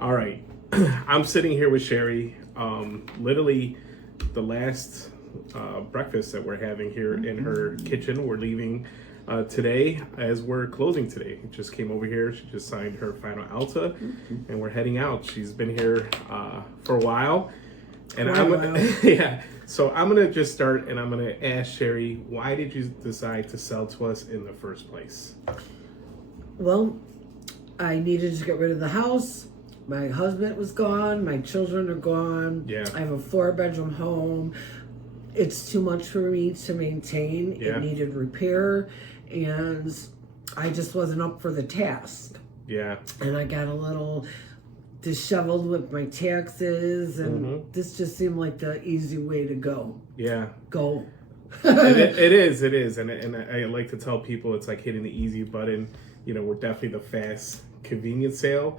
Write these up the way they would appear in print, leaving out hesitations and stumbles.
All right. I'm sitting here with Sherry. Literally, the last breakfast that we're having here in her kitchen. We're leaving today as we're closing today. Just came over here. She just signed her final alta, and we're heading out. She's been here for a while, and yeah. So I'm gonna just start, and I'm gonna ask Sherry, why did you decide to sell to us in the first place? Well, I needed to get rid of the house. My husband was gone. My children are gone. Yeah. I have a 4-bedroom home. It's too much for me to maintain. Yeah. It needed repair, and I just wasn't up for the task. Yeah. And I got a little disheveled with my taxes, and this just seemed like the easy way to go. Yeah. Go. it is, and I like to tell people it's like hitting the easy button. You know, we're definitely the fast, convenient sale.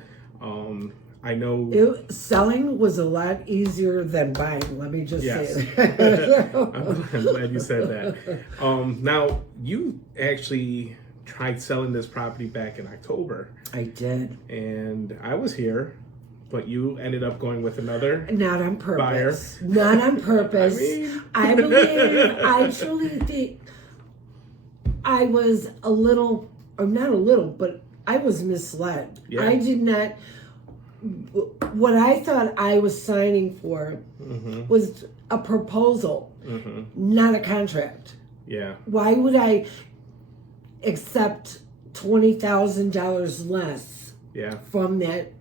I know selling was a lot easier than buying. Let me just say that. I'm glad you said that. Now, you actually tried selling this property back in October. I did. And I was here, but you ended up going with another Not on purpose. buyer. Not on purpose. I truly think I was a little, or not a little, but I was misled. Yeah. I did not, what I thought I was signing for was a proposal, not a contract. Yeah. Why would I accept $20,000 less from that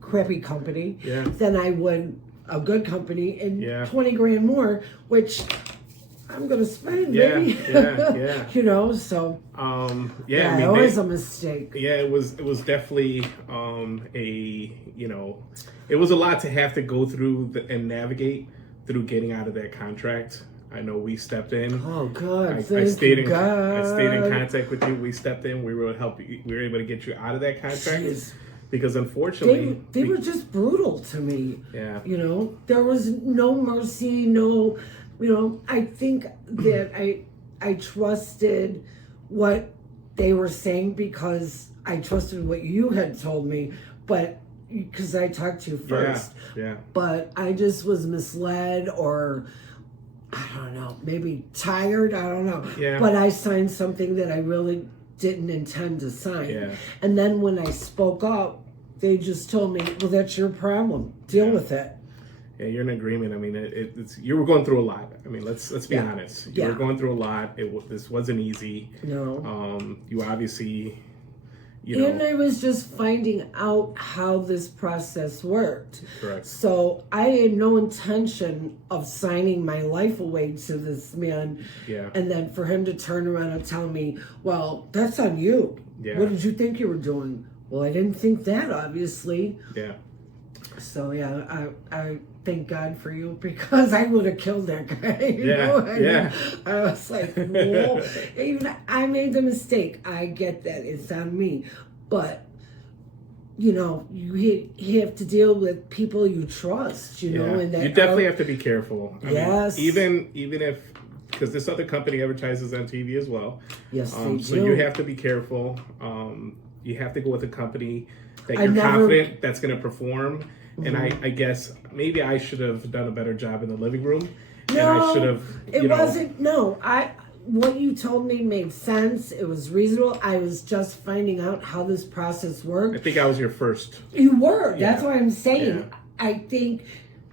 crappy company than I would a good company, and 20 grand more, which I'm gonna spend, baby. Yeah. You know, so I mean, it was a mistake. Yeah, it was definitely it was a lot to have to go through and navigate through getting out of that contract. I know we stepped in. Oh God! I stayed in contact with you. We stepped in. We were able to help you. We were able to get you out of that contract. Jeez. Because unfortunately, they were just brutal to me. Yeah. You know, there was no mercy, no. You know, I think that I trusted what they were saying because I trusted what you had told me, but because I talked to you first. Yeah. But I just was misled, or I don't know, maybe tired. I don't know. Yeah. But I signed something that I really didn't intend to sign. Yeah. And then when I spoke up, they just told me, "Well, that's your problem. Deal with it." Yeah, you're in agreement. I mean, it's you were going through a lot. I mean, let's be honest. You were going through a lot. This wasn't easy. No. You obviously, you and know. I was just finding out how this process worked. Correct. So I had no intention of signing my life away to this man. Yeah. And then for him to turn around and tell me, "Well, that's on you. Yeah. What did you think you were doing?" Well, I didn't think that, obviously. Yeah. So yeah, I thank God for you, because I would have killed that guy. You know? I was like, whoa. Even I made the mistake. I get that. It's on me. But, you know, you have to deal with people you trust, you know. And that you definitely have to be careful. I yes. mean, even if, because this other company advertises on TV as well. Yes, they do. So you have to be careful. You have to go with a company that you're confident that's going to perform. And I guess maybe I should have done a better job in the living room. No, and I should have. Wasn't. No, what you told me made sense. It was reasonable. I was just finding out how this process worked. I think I was your first. You were. That's what I'm saying. Yeah. I think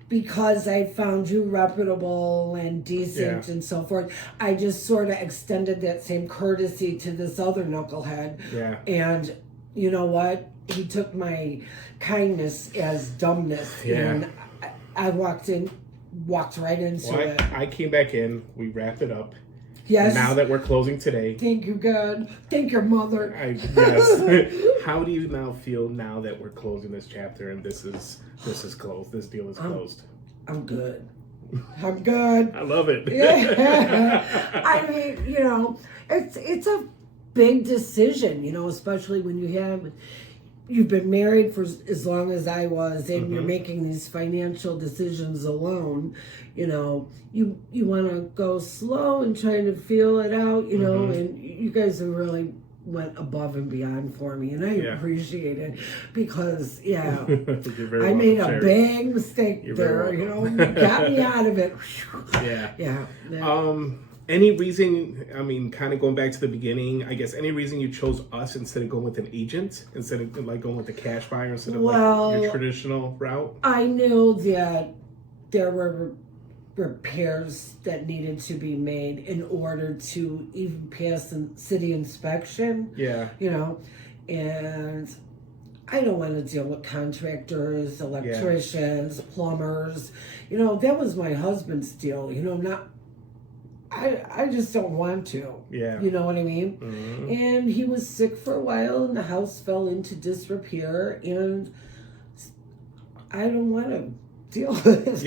because I found you reputable and decent and so forth, I just sort of extended that same courtesy to this other knucklehead. Yeah. And you know what? He took my kindness as dumbness. Yeah. And I walked right into it. I came back in. We wrapped it up. Yes. Now that we're closing today. Thank you, God. Thank your mother. Yes. How do you now feel now that we're closing this chapter and this is closed? This deal is closed. I'm good. I'm good. I love it. Yeah. I mean, you know, it's a big decision, you know, especially when you've been married for as long as I was, and you're making these financial decisions alone. You know, you want to go slow and trying to feel it out, you know, and you guys have really went above and beyond for me, and I appreciate it because You're very I made a Sherry. big mistake there. You know, got me out of it. Yeah. Yeah. Any reason, I mean, kind of going back to the beginning, I guess, any reason you chose us instead of going with an agent, instead of like going with a cash buyer instead of like your traditional route? I knew that there were repairs that needed to be made in order to even pass the city inspection. Yeah. You know, and I don't want to deal with contractors, electricians, plumbers. You know, that was my husband's deal. You know, I just don't want to. Yeah. You know what I mean? Mm-hmm. And he was sick for a while, and the house fell into disrepair, and I don't want to deal with it.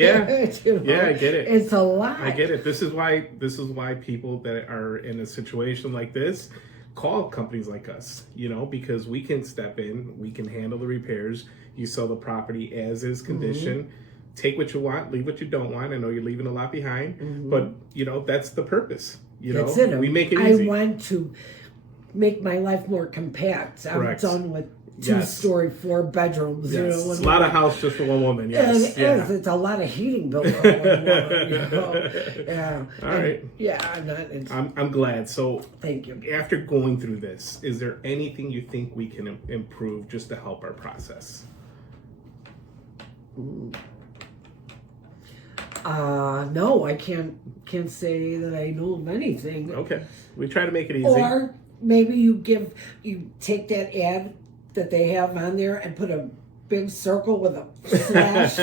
You know? Yeah, I get it. It's a lot. I get it. This is why people that are in a situation like this call companies like us, you know, because we can step in, we can handle the repairs. You sell the property as is condition. Mm-hmm. Take what you want, leave what you don't want. I know you're leaving a lot behind, but you know, that's the purpose. You know, we make it easy. I want to make my life more compact. Correct. I'm done with 2-story, 4 bedrooms. Yes. You know, it's a lot of house just for one woman. Yes. And it's a lot of heating bill for one woman. You know? Yeah. All right. Yeah. I'm glad. So thank you. After going through this, is there anything you think we can improve just to help our process? No, I can't say that I know of anything. Okay. We try to make it easy. Or maybe you take that ad that they have on there and put a big circle with a slash.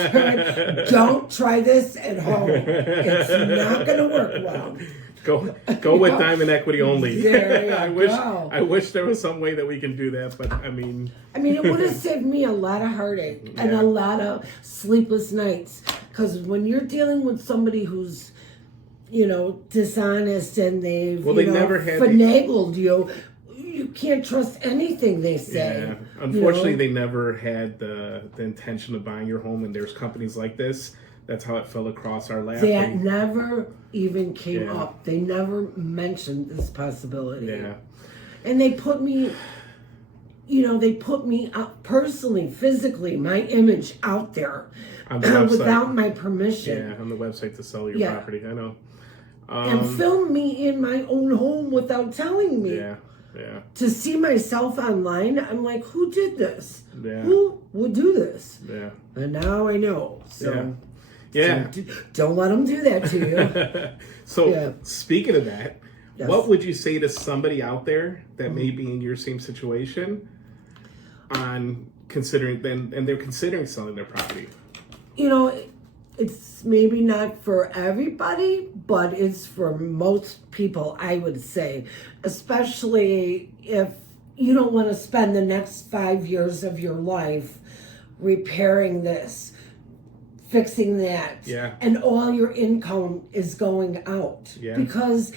Don't try this at home. It's not going to work well. Go with Diamond Equity only. There you I wish there was some way that we can do that, but I mean, it would have saved me a lot of heartache and a lot of sleepless nights. Because when you're dealing with somebody who's, you know, dishonest and they've never had finagled you, you can't trust anything they say. Yeah. Unfortunately, they never had the intention of buying your home, and there's companies like this. That's how it fell across our lap. That never even came up. They never mentioned this possibility. Yeah. And they put me, out personally, physically, my image out there on the website. Without my permission. Yeah, on the website to sell your property. I know. And film me in my own home without telling me. Yeah. To see myself online, I'm like, who did this? Yeah. Who would do this? Yeah. And now I know. So. Yeah. So don't let them do that to you. So, speaking of that, what would you say to somebody out there that may be in your same situation on considering, and they're considering selling their property? You know, it's maybe not for everybody, but it's for most people, I would say, especially if you don't want to spend the next 5 years of your life repairing this, fixing that, and all your income is going out because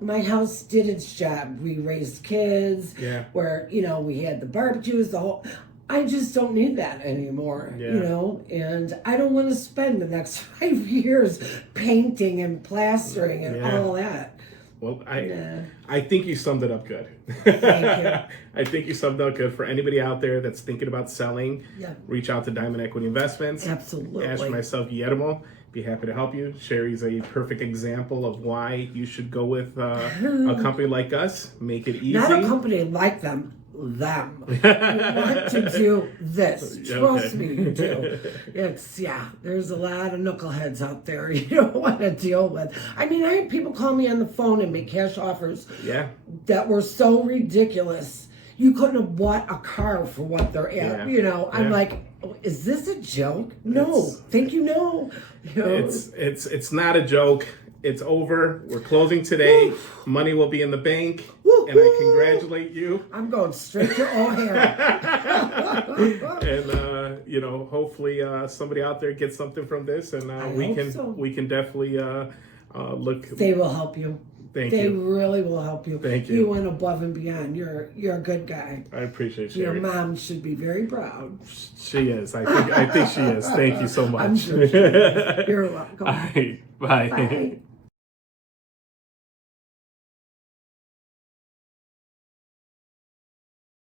my house did its job. We raised kids, where we had the barbecues, the whole. I just don't need that anymore, and I don't want to spend the next 5 years painting and plastering and all that. Well, I think you summed it up good. Thank you. I think you summed it up good. For anybody out there that's thinking about selling, reach out to Diamond Equity Investments. Absolutely. Ask for myself, Guillermo. Be happy to help you. Sherry's a perfect example of why you should go with a company like us. Make it easy. Not a company like them. You want to do this. Trust me, you do. There's a lot of knuckleheads out there you don't want to deal with. I had people call me on the phone and make cash offers that were so ridiculous. You couldn't have bought a car for what they're at. I'm like, is this a joke? No. Thank you, no. It's not a joke. It's over. We're closing today. Money will be in the bank. And I congratulate you. I'm going straight to O'Hare. And hopefully somebody out there gets something from this, and we can definitely look. They will help you. Thank you. They really will help you. Thank you. You went above and beyond. You're a good guy. I appreciate you. Your mom should be very proud. She is. I think she is. Thank you so much. I'm sure she is. You're welcome. All right. Bye. Bye.